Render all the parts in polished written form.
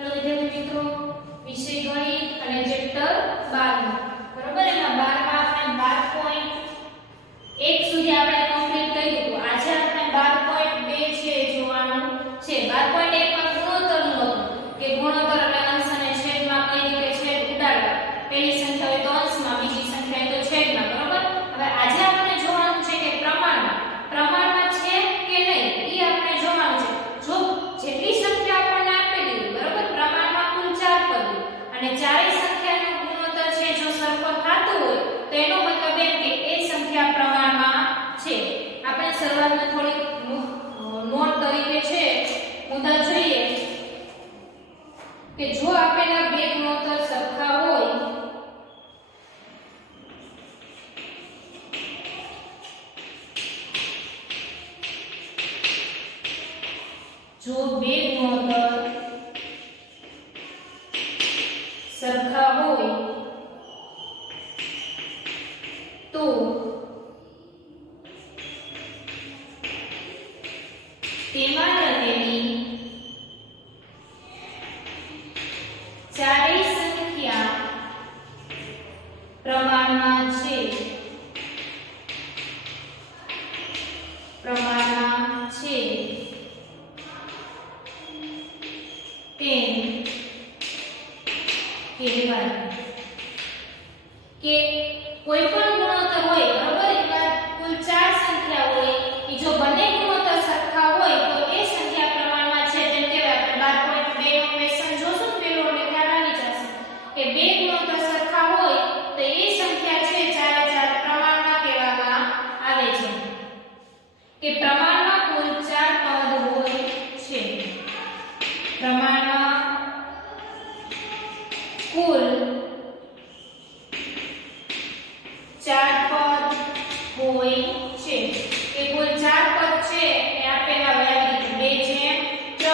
Hello વિદ્યાર્થી મિત્રો, વિષય ગણિત અને ચેપ્ટર 12 બરોબર. એમાં 12 આપણે 12.1 સુધી આપણે કમ્પ્લીટ કરી દીધું. આજે આપણે 12.2 છે જોવાનું છે. 12.1 માં ગુણોત્તરનું હતું કે ગુણોત્તર એટલે અંશ અને છેદમાં કઈ રીતે છેદ ઉડાડવા. પહેલી સંખ્યા હોય તો અંશમાં, બીજી સંખ્યા હોય તો છેદમાં, બરોબર. હવે આજે આપણે જોવાનું છે કે પ્રમાણમાં છે કે નહીં એ આપણે જોવાનું છે. જો જેટલી સંખ્યા આપણને આપેલી બરોબર, પ્રમાણમાં કુલ 4 પદ અને ચારેય સંખ્યાનો ગુણોત્તર છે જો સરખો થતો હોય તો એનો મતલબ એમ કે એ સંખ્યા પ્રમાણમાં છે. આપણે શરૂઆતમાં થોડી નોટ તરીકે છે મુદ્દા જોઈએ કે જો આપેલા બે ગુણોત્તર સરખા હોય જો બે ગુણોત્તર સરખા હોય તો તેમાં રહેલી ચારેય સંખ્યા પ્રમાણમાં છે. તેમ કહેવાય કે કોઈ પણ ગુણોત્તર હોય બરોબર, એમાં કુલ 4 સંખ્યા હોય કે જો બંને ગુણોત્તર સરખા હોય તો એ સંખ્યા પ્રમાણમાં છે તેમ કહેવાય. આપણે 12.2 નો ક્વેશ્ચન જોશું પેલો એટલે ખ્યાલ આવી જશે કે બે ગુણોત્તર સરખા હોય તો એ સંખ્યા છે ચારે ચાર પ્રમાણમાં કહેવામાં આવે છે કે પ્રમાણમાં કુલ 4 પદ હોય છે. પ્રમાણમાં કુલ 4 પદ હોય છે. કે કુલ 4 પદ છે એ આપેલા હોય આવી રીતે 2/3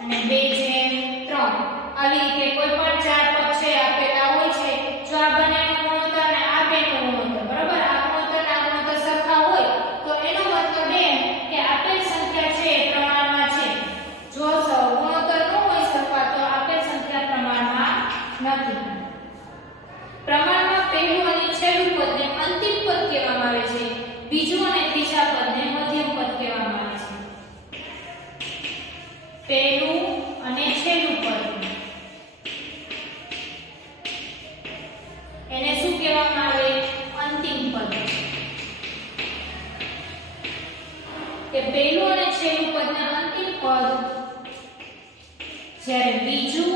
અને 2/3 આવી રીતે કોઈ પણ 4 પદ છે આપેલા હોય છે. જો આ બંનેનો ગુણોત્તર અને આ બેનો ગુણોત્તર બરાબર, આ ગુણોત્તર અને આ ગુણોત્તર સરખા હોય તો એનો મતલબ એમ કે આપેલ સંખ્યા છે એ પ્રમાણમાં છે. જો ગુણોત્તર ન હોય સરખા તો આપેલ સંખ્યા પ્રમાણમાં નથી. પ્રમાણમાં પહેલું અને છેલ્લું પદને અંતિમ પદ કહેવામાં આવે છે. બીજું અને ત્રીજા પદને મધ્યમ પદ કહેવામાં આવે છે. પહેલું અને છેલ્લું પદ એને શું કહેવામાં આવે? અંતિમ પદ. કે પહેલું અને છેલ્લું પદને અંતિમ પદ, જ્યારે બીજું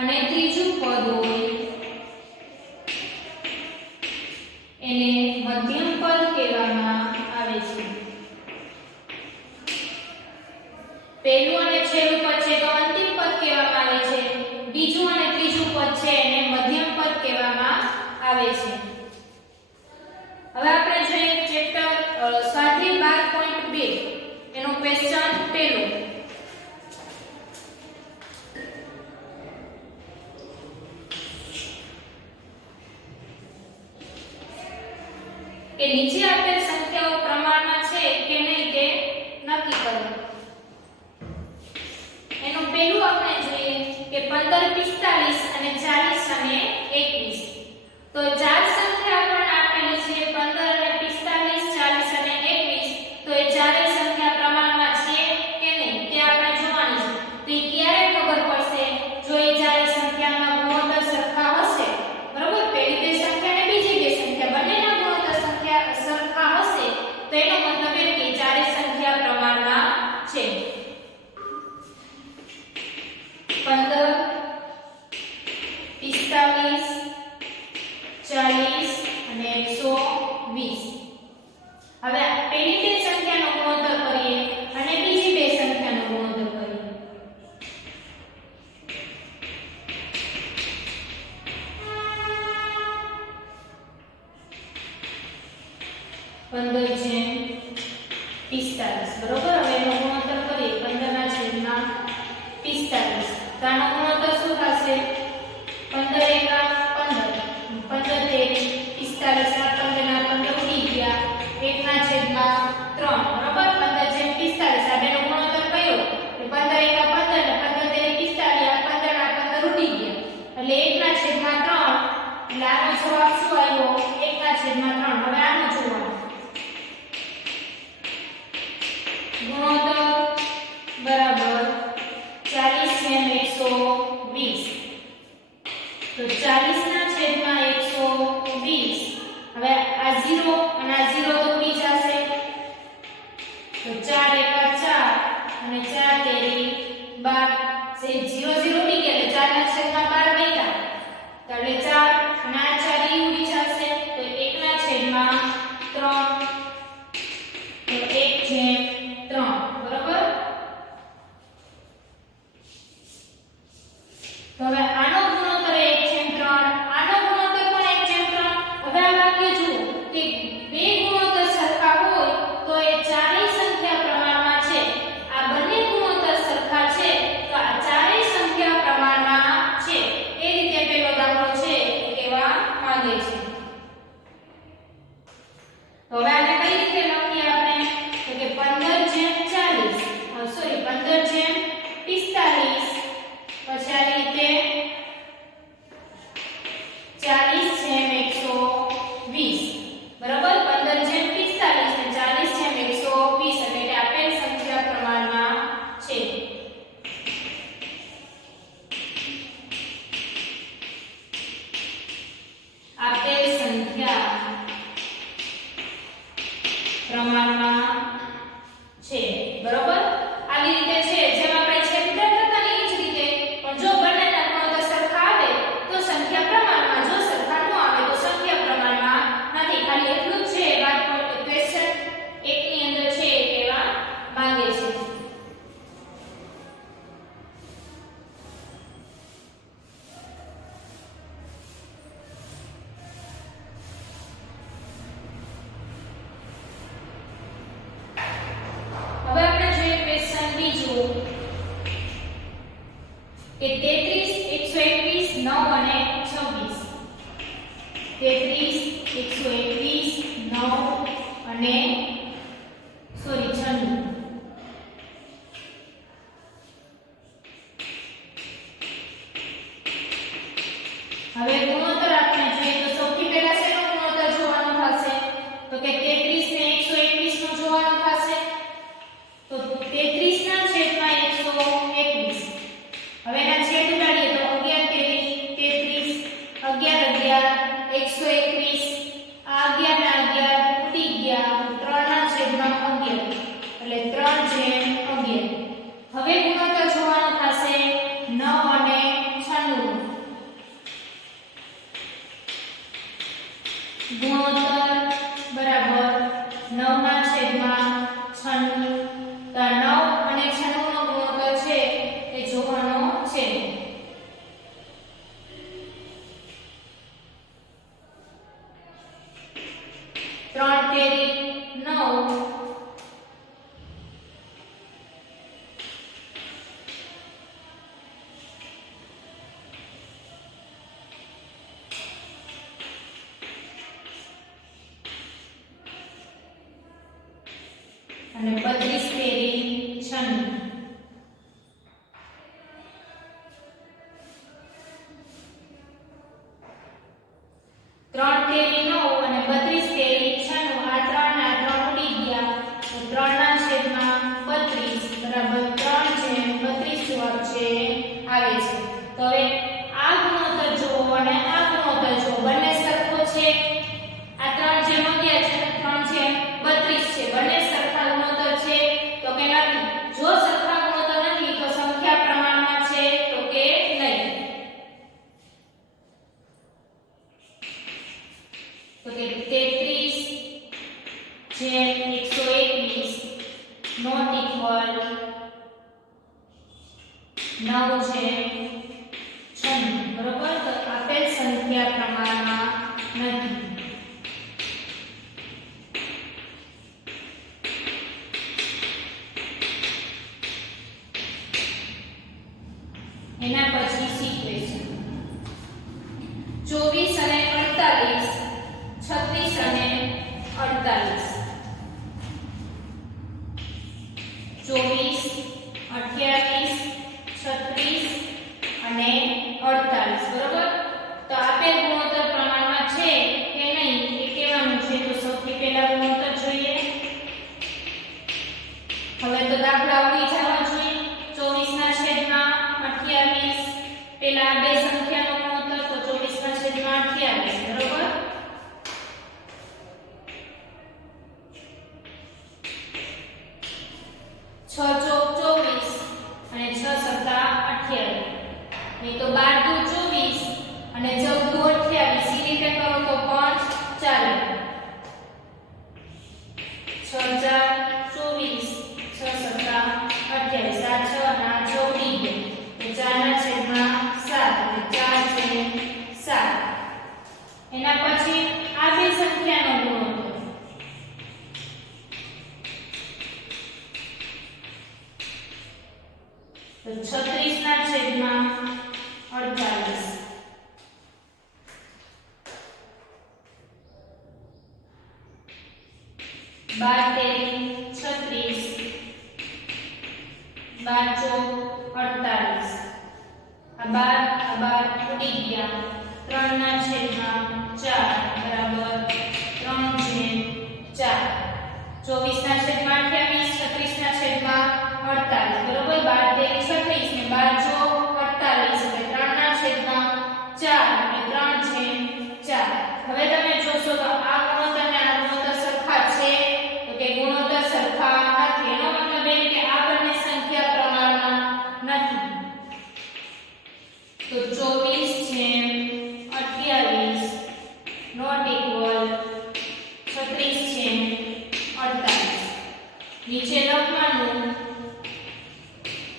અને ત્રીજું પદ હોય એને મધ્યમ પદ કહેવામાં આવે છે. પહેલું અને છેલ્લું પદ છે તો અંતિમ પદ કહેવામાં આવે છે. બીજું અને ત્રીજું પદ છે એને મધ્યમ પદ કહેવામાં આવે છે. હવે આપણે જોઈએ ચેપ્ટર સ્વાધ્યાય 12.2 એનો ક્વેશ્ચન પહેલો કે નીચે આપેલ સંખ્યાઓ પ્રમાણમાં છે કે નહીં તે નક્કી કરો. એનું પહેલું આપણે જોઈએ કે 15, 45 અને 40 અને 21. તો ચાર સંખ્યા આપણને આપેલી છે 15 અને 45, 40 અને 21. તો એ ચારેય સંખ્યા પ્રમાણમાં છે કે નહીં તે આપણે જોવાનું છે. તો એ ક્યારે ખબર પડશે? જો એ ચારેય સંખ્યામાં ગુણોત્તર સરખા હશે બરોબર, પહેલી બે સંખ્યા અને બીજી બે સંખ્યા બંનેના ગુણોત્તર સરખા હશે તો એનો મતલબ એમ કે ચારેય સંખ્યા પ્રમાણમાં છે. 15, 45, 40 અને 120. હવે પહેલી બે સંખ્યાનો ગુણોત્તર કરીએ અને બીજી બે સંખ્યાનો ગુણોત્તર કરીએ. પંદર જેમ 45 બરોબર. હવે એનો ગુણોત્તર કરીએ 15/45. તો આનો ગુણોત્તર શું થશે? 15 એકા 15, 15 તેરી 45, આ 15 ના 15 ઉડી ગયા, 1/3 બરોબર. 15/45 આ બેનો ગુણોત્તર કયો તો હવે આને કઈ રીતે લખીએ આપણે? તો કે 15/40 સોરી 15/45 પછી આ રીતે 40/120 બરાબર 15/45 અને 40/120 એટલે આપેલ સંખ્યા પ્રમાણમાં છે. આપેલ સંખ્યા પ્રમાણમાં છે બરોબર. આવી રીતે છે જેમ આપણે છેદતા હતા ને એ જ રીતે પણ જો બંનેના ગુણોત્તર સરખા આવે તો સંખ્યા પ્રમાણમાં, જો સરખા ન આવે તો સંખ્યા પ્રમાણમાં નથી. ખાલી એટલું જ છે વાત ક્વેશ્ચન 1 ની અંદર છે એ કહેવા માંગે છે. હવે આપણે જોઈએ ક્વેશ્ચન બીજું કે 33 121 9 અને 26. 33 121 9 અને સોરી 96. હવે ગુણોત્તર આપણે જોઈએ તો સૌથી પહેલા શેનો ગુણોત્તર જોવાનો થશે? તો કે 33 ને 121 નો જોવાનો થશે. તો 33 ના છેદમાં 121. હવે એના છેદ ઉડાડીએ તો 11 33 11 121. આ 11 ના 11 ઉડી ગયા 3 ના છેદમાં 11 એટલે 3/11. હવે ગુણોત્તર જોવાનો થશે 9 અને 96. ગુણોત્તર બરાબર 9 ના છેદમાં 96. તો 9 અને 96 નો ગુણોત્તર છે એ જોવાનો છે. ત્રણ તેરી 9 અને 32 તેરી 96. ત્રણ તેરી 9 અને 32 તેરી 96. આ 3 ના 3 ઉડી ગયા તો 3 ના છેદમાં 32 બરાબર 3/32 જવાબ છે આવે છે. તો હવે આ ગુણોત્તર જુઓ અને આ ગુણોત્તર જુઓ બંને સરખો છે. આ 3/11 છે 3/32 છે બંને સરખા ગુણોત્તર છે તો કે નથી. જો સરખા ગુણોત્તર નથી તો સંખ્યા પ્રમાણમાં છે તો કે નહીં. તો કે 33/121 નોટ ઇક્વલ 9/96 બરોબર. તો આપેલ સંખ્યા પ્રમાણમાં નથી. એના પછી સી ક્વેશ્ચન 24 અને 48 36 અને 48. 24 28 36 અને 48 બરોબર. તો આપેલ ગુણોત્તર પ્રમાણમાં છે કે નહીં એ કહેવાનું છે. તો સૌથી પહેલા ગુણોત્તર જોઈએ. હવે તો દાખલા ઉડી જવા જોઈએ. 24 ના છેદમાં 28 પેલા બે સંખ્યાનો ગુણોત્તર તો 24 ના છેદમાં 28 બરોબર. 6 ચોક 24 અને 6 સત્તા 28. એ તો 12 દુ 24 અને 14 દુ 28. સી રીતે કરો તો 5 ચાલે. 6 4 24 6 સત્તા 28. 7 6 ના 14 તો 4 ના છેદમાં 7 એટલે 4 છે 7. એના પછી આ બે સંખ્યાનો ગુણોત્તર તો 36 ના છેદમાં 48. બાર તેરી 36, બાર ચોક 48. આ 12 ઉડી ગયા. 3 ના છેદમાં 4 બરાબર 3/4. 24 ના છેદમાં 28, 36 ના છેદમાં 48 બરોબર. 12 તેરી 36 ને 12 ચોક 48 એટલે 3 ના છેદમાં 4 અને 3/4. હવે તમે જોશો તો આ ગુણોત્તર અને આ ગુણોત્તર સરખા છે તો કે ગુણોત્તર સરખા નથી. એનો મતલબ એ કે આ બંને સંખ્યા પ્રમાણમાં નથી. તો 24/28 નોટ ઇક્વલ 36/48. નીચે લખવાનું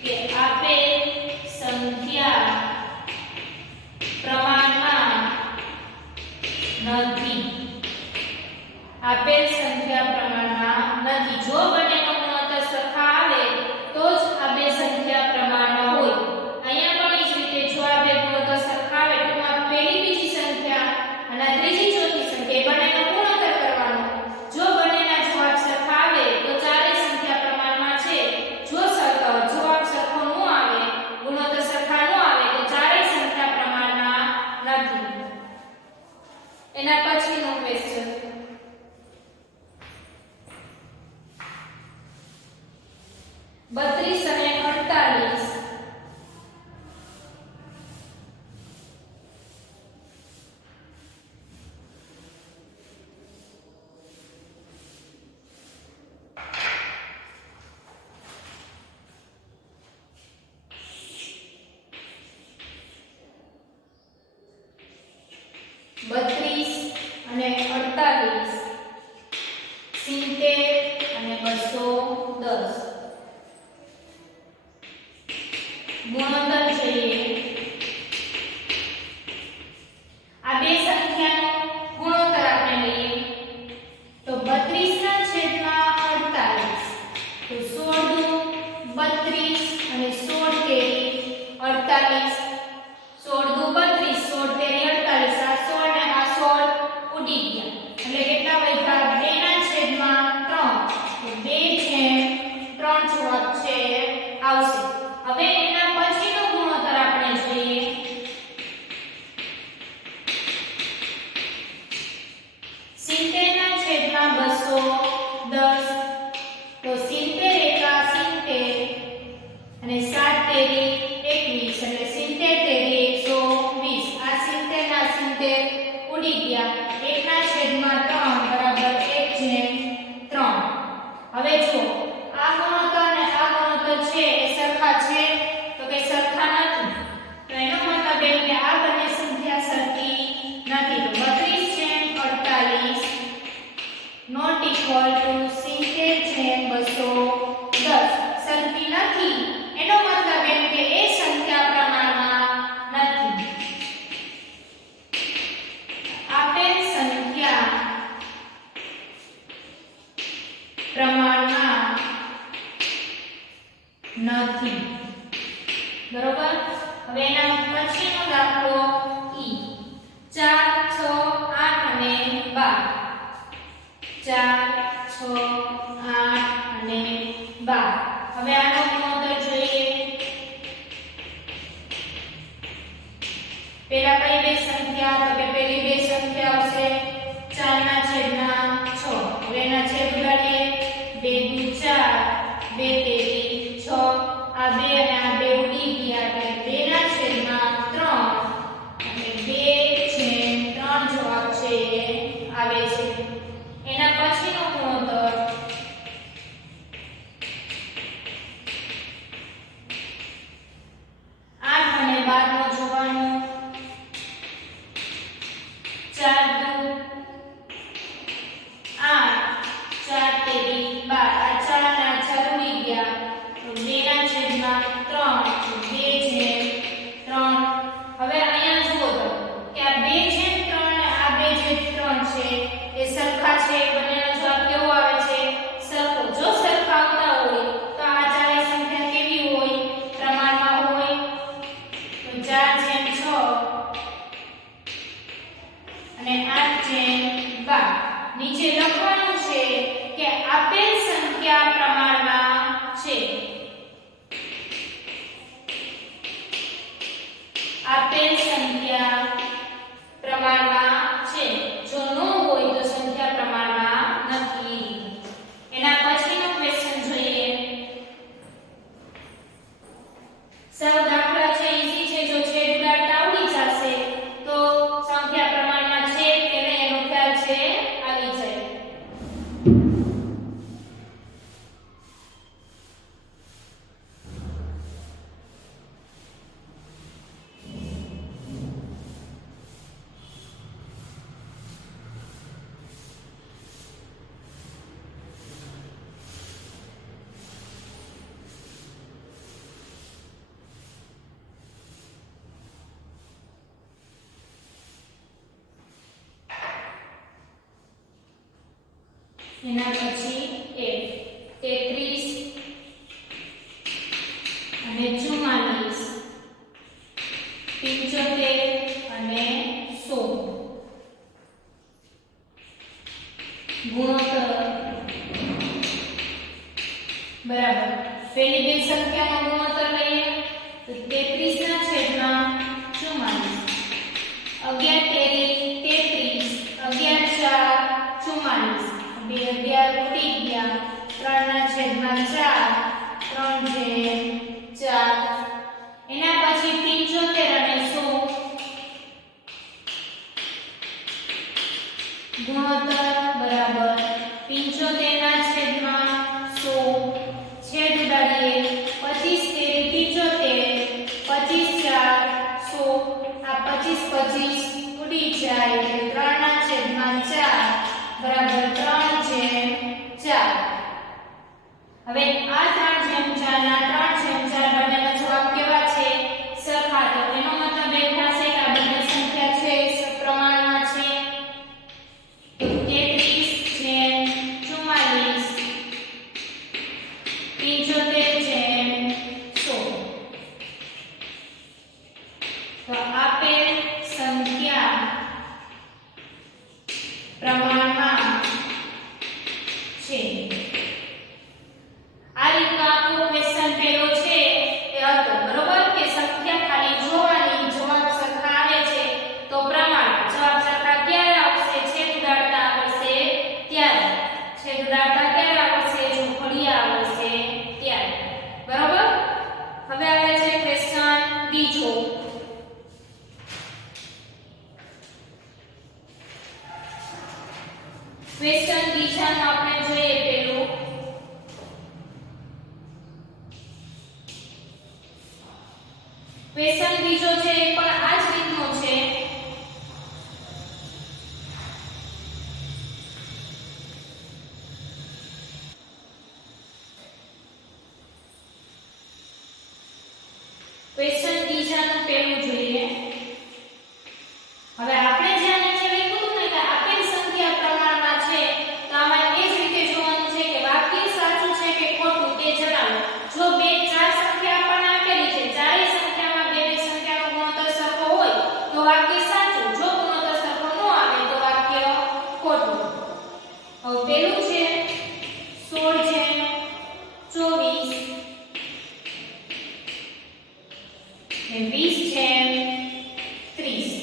કે આપેલ સંખ્યા પ્રમાણમાં નથી. આપેલ સંખ્યા પ્રમાણમાં નથી. જો બંનેનો ગુણોત્તર સરખા આવે તો જ આ બે સંખ્યા પ્રમાણમાં હોય. અહીંયા પણ એ જ રીતે જો આ બે ગુણોત્તર સરખા આવે તો આ પહેલી બીજી સંખ્યા અને આ ત્રીજી ચોથી સંખ્યા એ બંનેનો ગુણોત્તર કરવાનો. જો બંનેના જવાબ સરખા આવે તો ચારેય સંખ્યા પ્રમાણમાં છે. જો જવાબ સરખો ન આવે, ગુણોત્તર સરખા ન આવે તો ચારેય સંખ્યા પ્રમાણમાં નથી. એના પછીનો ક્વેશ્ચન 32 અને 48. 32 અને 48, 70 અને 210. ગુણોત્તર જોઈએ. આ બે સંખ્યાનો ગુણોત્તર આપણે લઈએ તો 32 ના છેદમાં 48 તો 16 દુ 32 અને 16 તેરી 48. 16 દુ 32, 16 તેરી 48. આ 16 ને આ 16 ઉડી ગયા એટલે કેટલા વધ્યા? 2 ના છેદમાં 3 તો 2/3 જવાબ છે આવશે. હવે એના પછીનો ગુણોત્તર આપણે જોઈએ. 70 ના છેદમાં 210 તો 70 એકા 70 અને 7 તેરી 21 એટલે 70 તેરી 120. આ 70 ના 70 ઉડી ગયા. 1 ના છેદમાં 3 બરાબર 1/3. હવે જો આ ગુણોત્તર અને આ ગુણોત્તર છે એ સરખા છે તો કે સરખા નથી. તો એનો મતલબ એ કે આ બંને સંખ્યા સરખી નથી. તો 32/48 નોટ ઇક્વલ ટુ 70/210 સરખી નથી. એનો મતલબ એમ કે એ સંખ્યા પ્રમાણમાં નથી. આપેલ સંખ્યા પ્રમાણમાં નથી. બરોબર. હવે એના પછીનો દાખલો ઈ 4, 6, 8 અને 12. 4, 6, 8 અને 12. હવે આનો ગુણોત્તર જોઈએ. પેલા કઈ બે સંખ્યા? તો કે પેલી બે સંખ્યા આવશે 4 ના છેદમાં 6. હવે એના છેદ ઉડાડીએ. 2 દુ 4, 2 તેરી 6. આ 2 અને આ 2 ઉડી ગયા એટલે 2 ના છેદમાં 3 અને 2/3 જવાબ છે આવે છે. એના પછીનો ગુણોત્તર 8 અને 12 નો જોવાનો. 4 દુ 8, 4 તેરી 12. આ એના પછી એક 33 અને 44 75 અને 100 ગુણોત્તર બરાબર પહેલી બે સંખ્યાનો ગુણોત્તર લઈએ તો 33 ના છેદમાં 44 11 તેરી 33 11 4 44 બે 11 ઉડી ગયા 3 ના છેદમાં 4 3 છે 4 એના પછી 75 અને 100 ગુણોત્તર બરાબર 75 ના છેદમાં 100 છેદ ઉડાડીએ 25 તેરી 75 25 4 100 આ 25 25 ઉડી જાય એટલે 3 ના છેદમાં 4 બરાબર 3 છે 4 હવે આ 3 ના 3 બંનેનો જવાબ કેવા છે સરખા તો એનો મતલબ એ થશે કે આ બંને સંખ્યા છે સપ્રમાણમાં છે તો 33 છે 44 75 છે 100 તો આપેલ સંખ્યા પ્રમાણમાં છે આ રીતનો આપણો ક્વેશ્ચન પેલો છે એ હતો બરોબર કે સંખ્યા ખાલી જોવાની જવાબ સરખા આવે છે તો પ્રમાણ જવાબ સરખા ક્યારે આવશે છેદ ઉડાડતા આવશે ત્યારે છેદ ઉડાડતા ક્યારે આવશે જો ઘડિયા આવશે ત્યારે બરોબર હવે આવે છે ક્વેશ્ચન બીજો ક્વેશ્ચન બીજાનો આપણે જોઈએ પેલું ક્વેશ્ચન બીજો છે એ પણ આ જ રીતનો છે ક્વેશ્ચન બીજાનું પેલું જોઈએ હવે આપણે જ્યાં નીચે લખ્યું ને કે આપેલ સંખ્યા પ્રમાણમાં છે તો આમાં એ જ રીતે જોવાનું છે કે વાક્ય સાચું છે કે ખોટું તે જણાવો જો બે ચાર સંખ્યા આપણને આપેલી છે ચારેય સંખ્યામાં બે સંખ્યાનો ગુણોત્તર સરખો હોય તો વાક્ય સાચું જો ગુણોત્તર સરખો ન આવે તો વાક્ય ખોટું હવે પેલું છે 16 છે 24 ને 20 છે 30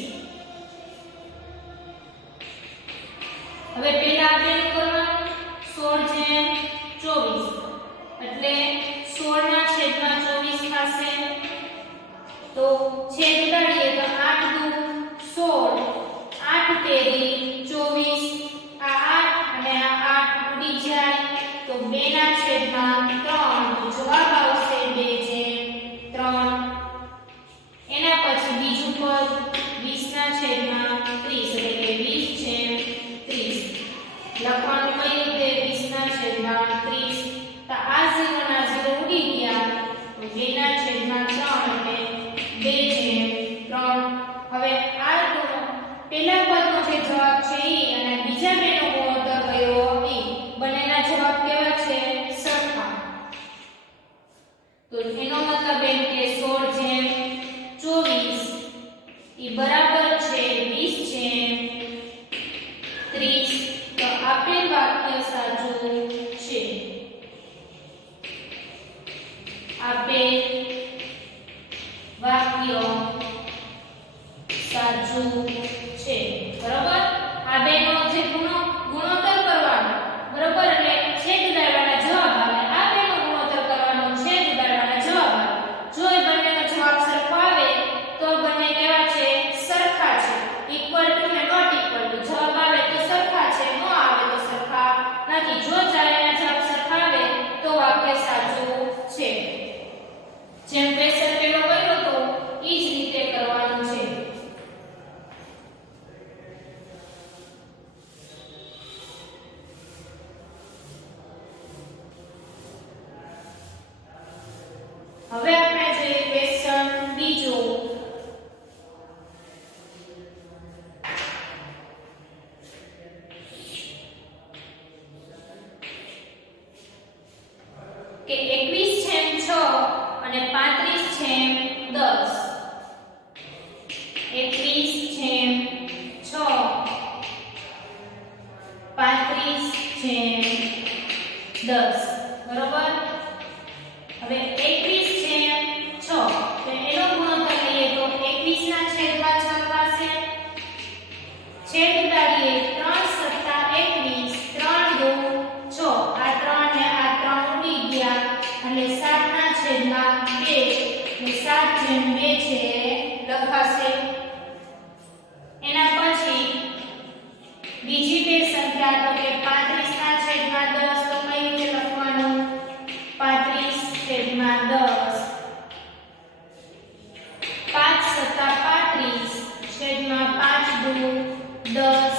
હવે પહેલા આપણે કરવાનું 16 છે 24 એટલે 16 ના છેદમાં 24 થશે તો છેદ ઉડાડીએ તો 8 દુ 16 8 તેરી 24 આ 8 અને આ 8 ઉડી જાય તો 2 ના છેદમાં 3 તો જવાબ આવશે 2 છે 3 એના પછી બીજું પદ 20 ના છેદમાં 30 એટલે કે 20 છે 30 લખવાનું કઈ રીતે 20 ના છેદમાં 30 તો આ 0 ના 0 ઉડી ગયા તો 2 ના છેદમાં 3 એટલે 2 છે 3 હવે આ પહેલા પદનો જે જવાબ છે ઈ અને બીજા બેનો ગુણોત્તર કયો ઈ બંનેના જવાબ કેવા છે સરખા તો એનો મતલબ એમ કે 16 છે 24 ઈ બરાબર છે 20 છે 30 તો આપેલ વાક્ય સાચું છે આપેલ વાક્ય સાચું છે બરાબર આ બેનો જે ગુણોત્તર કરવાનો બરાબર એટલે છેદ ઉડાડવાના જવાબ આવે આ બેનો ગુણોત્તર કરવાનો છેદ ઉડાડવાના જવાબ આવે જો કે 21/6 અને 35/10. 21/6 35/10. બરોબર. હવે 21/6 તો એનો ગુણોત્તર લઈએ તો 21 ના છેદમાં 6 પાસે છેદ ઉડાડીએ 3 + 21 3 × 6 આ 3 ને આ 3 ઉડી ગયા એટલે 7 ના છેદમાં 2 એટલે 7/2 છે લખાશે. એના પછી બીજી બે સંખ્યા તો કે 35 ના છેદમાં 10 તો કઈ રીતે લખવાનું 35/10 5 + 35 છેદમાં 5 × 10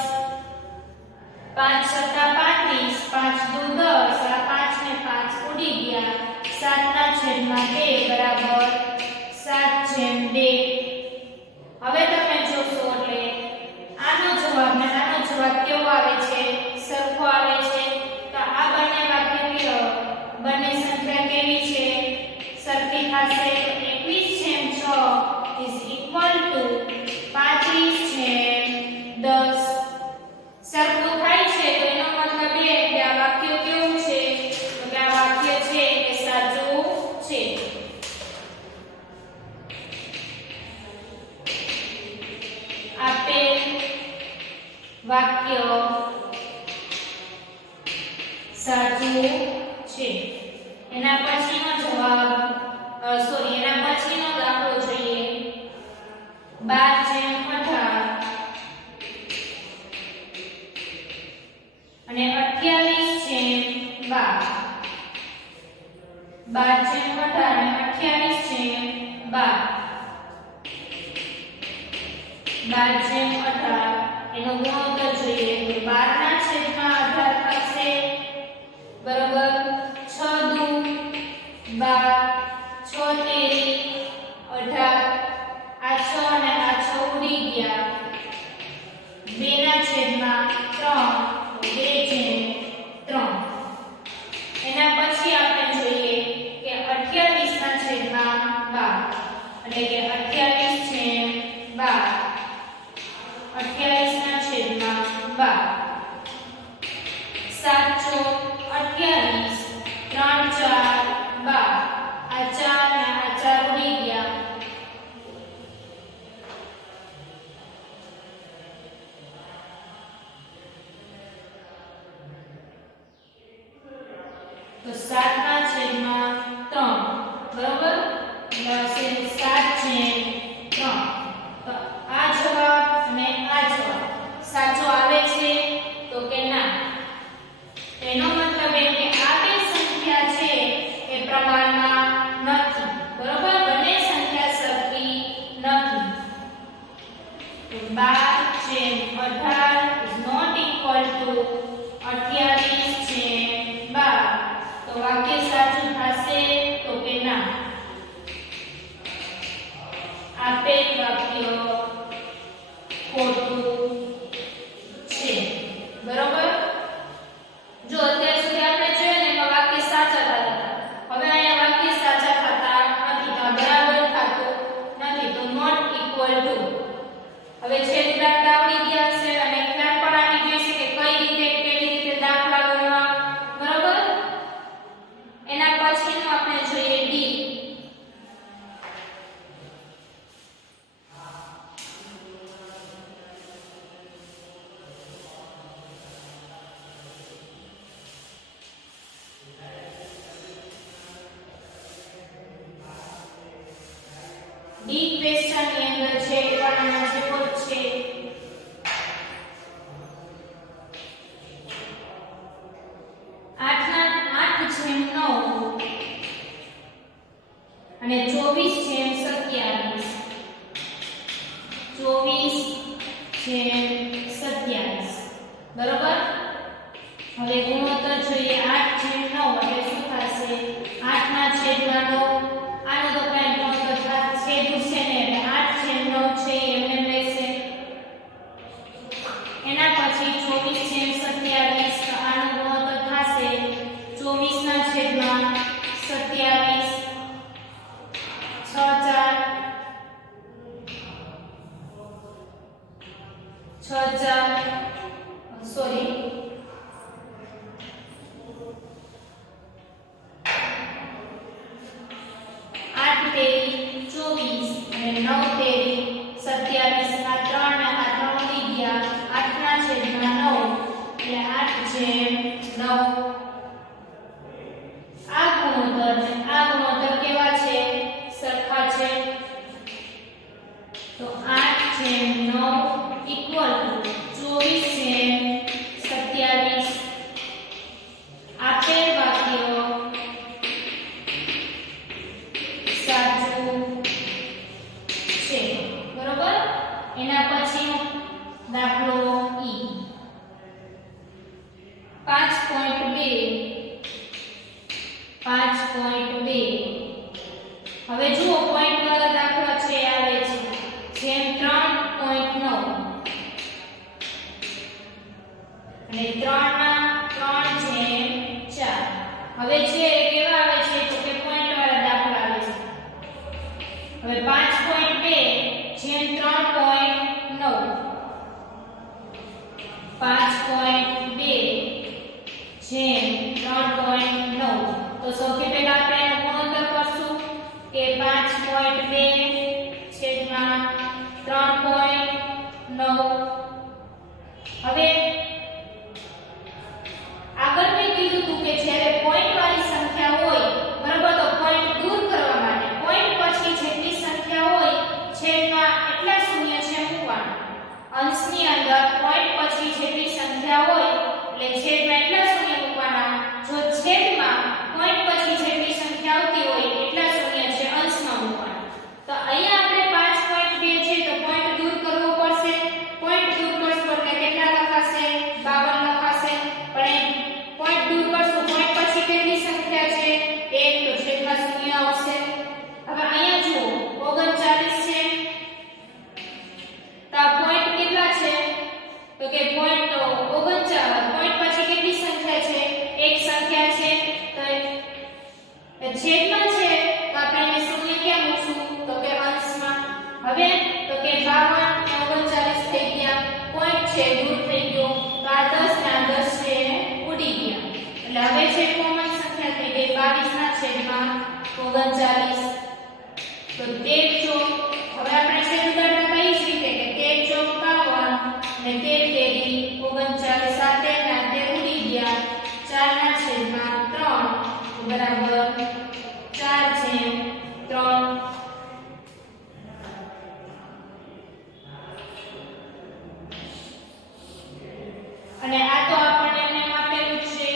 5 + 35 5 × 10 આ 5 ને 5 ઉડી ગયા 7 ના છેદમાં 2 બરાબર 7/2. હવે તમે જોશો એટલે આનો જવાબ ને આનો જવાબ કેવો આવે છે સરખો આવે છે. તો આ બંને વાક્ય કેવો બંને સંખ્યા કેવી છે સરખી થશે. 21/6 is equal to 35/10 સરખું થાય છે તો એનો મતલબ એ કે આ વાક્ય કેવું છે તો કે આ વાક્ય છે એ સાચું છે. આપેલ વાક્ય સાચું છે. એના પછીનો જવાબ એના પછીનો દાખલો જોઈએ 12/18 અને 28/12 12/18 અને 28/12 12/18 એનો ગુણોત્તર જોઈએ તો 12 ના છેદમાં 18 થશે બરોબર 6 દુ 12 6 તેરી 18 આ 6 અને આ 6 ઉડી ગયા 2 ના છેદમાં 3 2/3. એના પછી આપણે જોઈએ કે 28 ના છેદમાં 12 એટલે કે 28/12 28 ના છેદમાં 12 7 × 28 3 4 12 આ 4 ને આ 4 ઉડી ગયા તો 7 ના છેદમાં 3 બરોબર એટલે 7/3. તો આ જવાબ અને આ જવાબ સાચો આવે છે તો કે ના. એનો મતલબ એ કે આ બે સંખ્યા છે એ પ્રમાણમાં નથી બરોબર બંને સંખ્યા સરખી નથી. તો 12/18 is not equal to 28/12 તો વાક્ય સાચું થશે તો કે ના. આપેલ વાક્ય ખોટું છે બરોબર. જો અત્યાર સુધી આપણે જોયું ને એમાં વાક્ય સાચા થતા હતા હવે અહીંયા વાક્ય સાચા થતા નથી તો બરાબર થતું નથી તો નોટ ઇક્વલ ટુ. હવે છેદ ઉડાડતા આવડી ગયા છે અને ખ્યાલ પણ આવી ગયો છે કે કઈ રીતે કેવી રીતે દાખલા ગણવા બરોબર. એના પછીનું આપણે જોઈએ ડી. ડી ક્વેશ્ચન ની અંદર છે પણ આના જેવો જ છે. 8/9 અને 24/27 24/27 બરોબર. હવે ગુણોત્તર જોઈએ 8/9 એટલે શું થશે 8 ના છેદમાં 9 આનો તો કઈ ગુણોત્તર થાય છેદ ઉડશે ને એટલે 8/9 છે એમને રહેશે. એના પછી 24/27 તો આનો ગુણોત્તર થશે 24 ના છેદમાં 27 27 6 4 6 4 સોરી 8 તેરી 24 અને 9 તેરી 27 આ 3 ને આ 3 ઉડી ગયા 8 ના છેદમાં 9 એટલે 8 છે 9 આ ગુણોત્તર કેવા છે સરખા છે તો 8 છે 9 ઇક્વલ ટુ 24 છે 27 આપેલ વાક્ય સાચું છે બરોબર એના પછીનો દાખલો ઈ 5.2 હવે જુઓ પોઈન્ટ વાળા દાખલા છે આવે છે જેમ 3.9 અને 3 ના 3 જેમ 4 હવે છે કેવા આવે છે તો કે પોઈન્ટ વાળા દાખલા આવે છે હવે 5.2 જેમ 3.9 5.2 જેમ 3.9 તો સૌથી પહેલા આપણે એનો ગુણોત્તર કરશું કે 5.2 છેદમાં 3.9 હવે આગળ મેં કીધું હતું કે જ્યારે પોઈન્ટ વાળી સંખ્યા હોય બરાબર તો પોઈન્ટ દૂર કરવા માટે પોઈન્ટ પછી જેટલી સંખ્યા હોય છેદમાં એટલા શૂન્ય છે મૂકવાના અંશની અંદર પોઈન્ટ પછી જેટલી સંખ્યા હોય એટલે છેદમાં એટલા શૂન્ય મૂકવાના જો છેદમાં પોઈન્ટ પછી જેટલી સંખ્યા આવતી હોય એટલા શૂન્ય છે અંશમાં મૂકવાના તો અહીંયા આપણે 5.2 છે તો પોઈન્ટ દૂર કરવો પડશે પોઈન્ટ દૂર કરશો એટલે કેટલા લખાશે 52 લખાશે પણ પોઈન્ટ દૂર કરશો પોઈન્ટ પછી કેટલી સંખ્યા છે 1 તો છેદમાં શૂન્ય આવશે હવે અહીંયા જુઓ 39 છે તો આ પોઈન્ટ કેટલા છે તો કે પોઈન્ટ તો 39 પોઈન્ટ પછી કેટલી સંખ્યા છે એક સંખ્યા છે તો છેદમાં છે તો આપણે એને શૂન્ય ક્યાં મૂકશું તો કે અંશમાં હવે તો કે 52 ને 39 થઈ ગયા પોઈન્ટ છે દૂર થઈ ગયો તો આ 10 ને આ 10 છે ઉડી ગયા એટલે હવે છે કોમન સંખ્યા થઈ ગઈ 22 ના છેદમાં 39 તો 13 ચોક હવે આપણે છેદ ઉડાડતા કઈ રીતે કે 13 ચોક 52 અને 13 તેરી 39 આ 13 ના 13 ઉડી ગયા 4 ના છેદમાં 3 બરાબર 4 છે 3 અને આ તો આપણને એમને આપેલું છે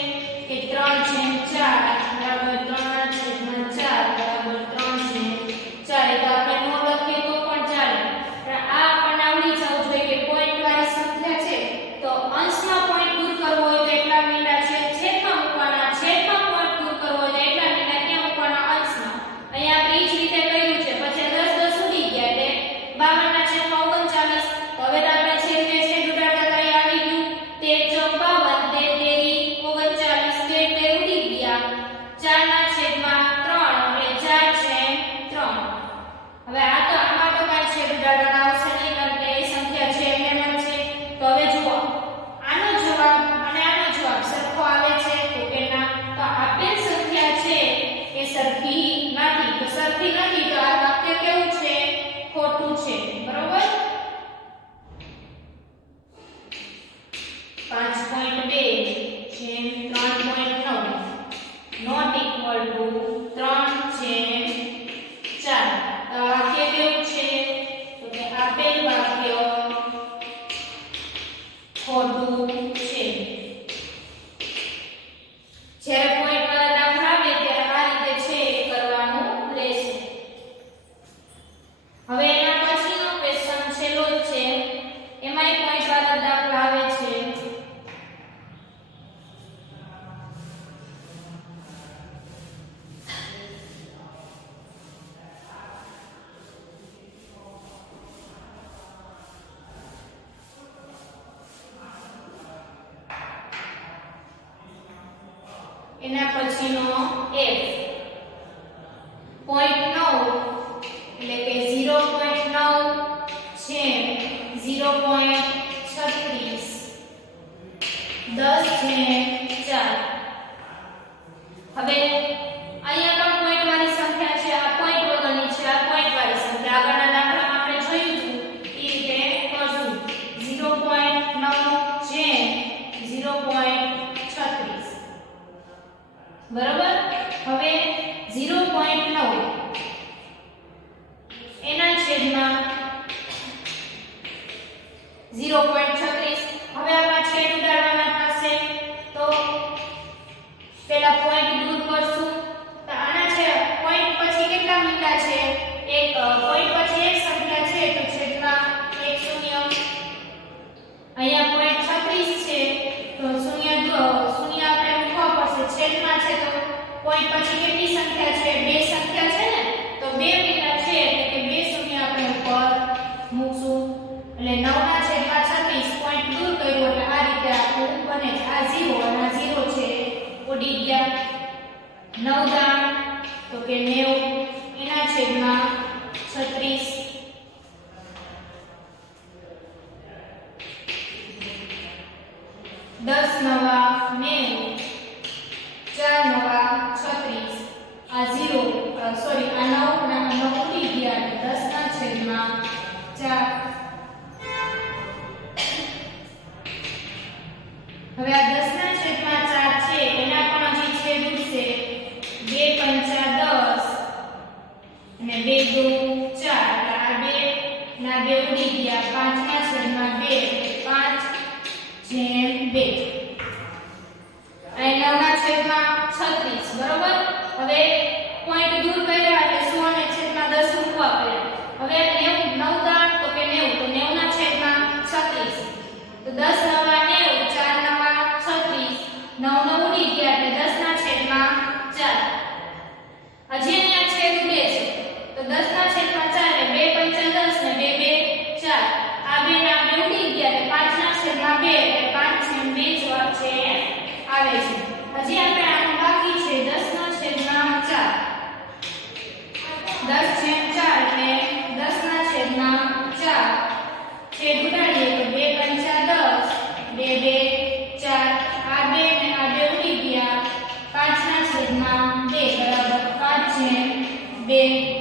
કે 3/4 બરાબર 3/4 બરાબર 3/4 તો આપણે નો લખીએ તો પણ ચાલે પણ આ આપણને આવડી જવું જોઈએ કે પોઈન્ટ વાળી સંખ્યા છે તો અંશમાં પોઈન્ટ દૂર કરવો હોય તો એટલા મીંડા છે છેદમાં મૂકવાના છેદમાં પોઈન્ટ દૂર કરવો હોય તો એટલા મીંડા ક્યાં મૂકવાના અંશમાં અહીંયા આપણે એ જ રીતે કર્યું છે પછી 10 10 ઉડી ગયા એટલે 52 ના છેદમાં 39 તો હવે તો આપણે છેદ ને છેદ ઉડાડતા કરી આવી ગયું 13 ચોક 52 13 તેરી 39 13 તેર ઉડી ગયા 4 ના છેદમાં 3 એટલે 4 છે 3 હવે આ તો આમાં તો કાંઈ છેદ ઉડાડવાના આવશે નહીં કારણ કે એ સંખ્યા છે એમ છે તો હવે જુઓ આનો જવાબ અને આનો જવાબ સરખો આવે છે તો કે ના તો આપેલ સંખ્યા છે એ સરખી નથી તો સરખી નથી તો આ વાક્ય કેવું છે ખોટું છે બરોબર 5.2 જેમ 3.9 નોટ ઇક્વલ ટુ 3/4 તો આ વાક્ય કેવું છે તો કે આપેલ વાક્ય ખોટું છે જ્યારે પોઈન્ટ વાળા દાખલા આવે ત્યારે આ રીતે છે એ કરવાનું રહેશે હવે એના પછીનો ક્વેશ્ચન છેલ્લો જ છે એમાંય પોઈન્ટ વાળા દાખલા આવે છે એના પછીનો f એટલે કે 0.9 છે 0.36 10 છે 4. હવે અહીંયા પણ પોઈન્ટ વાળી સંખ્યા છે, આ પોઈન્ટ વગરની છે, આ પોઈન્ટ વાળી સંખ્યા. આગળના દાખલામાં આપણે જોયું હતું એ રીતે કરશું. 0.9 છે 0.36 બરાબર. હવે 0.9 એના છેદમાં 0.36. હવે આમાં છેદ ઉડાડવાના થશે તો પહેલા પોઈન્ટ દૂર કરશું. તો આના છે પોઈન્ટ પછી કેટલા મીંડા છે? એક પોઈન્ટ પછી એક સંખ્યા છે તો છેદમાં એક શૂન્ય. અહીંયા પોઈન્ટ 36 છે તો શૂન્ય શૂન્ય આપણે મૂકવા પડશે. છેદમાં છે તો પોઈન્ટ પછી કેટલી સંખ્યા છે? બે સંખ્યા છે ને, તો બે મીંડા છે એટલે કે બે શૂન્ય આપણે ઉપર મૂકશું. એટલે 9 ના છેદમાં 36 પોઈન્ટ દૂર કર્યો એટલે આ રીતે આપણું બને છે. આ 0 અને આ 0 છે ઉડી ગયા. 9 દાણ તો કે 90 એના છેદમાં 36. 10 નવા 90 4 નવા 36. આ 0 સોરી આ 9 ના 9 ઉડી ગયા એટલે 10 ના છેદમાં 4. હવે આ 10 ના છેદમાં 4 છે એના પણ હજી છેદ ઉડશે. 2 પંચા 10 અને 2 દુ 4 આ 2 ના 2 ઉડી ગયા. 5 ના છેદમાં 2 5/2. અને 9 ના છેદમાં 36 બરોબર. હવે પોઈન્ટ દૂર કર્યા એટલે 100 અને છેદમાં 10 મૂકવા પડ્યા. હવે 90 9 દાણ તો કે 90 તો 90 ના છેદમાં 36 તો 10 નવા 90 4 નવા 36 9 9 ઉડી ગયા એટલે 10 ના છેદમાં 4. હજી અહીંયા છેદ ઉડે છે તો 10 ના છેદમાં 4 એટલે 2 પંચા 10 ને 2 2 4 આ 2 ના 2 ઉડી ગયા એટલે 5 ના છેદમાં 2 એટલે 5/2 જવાબ છે આવે છે. હજી આપણે આનું બાકી છે 10 ના છેદમાં 4. 10/4 એટલે 10 ના છેદમાં 4 છેદ ઉડાડીએ તો 2 પંચા 10 2 2 4 આ 2 ને આ 2 ઉડી ગયા. 5 ના છેદમાં 2 બરાબર 5/2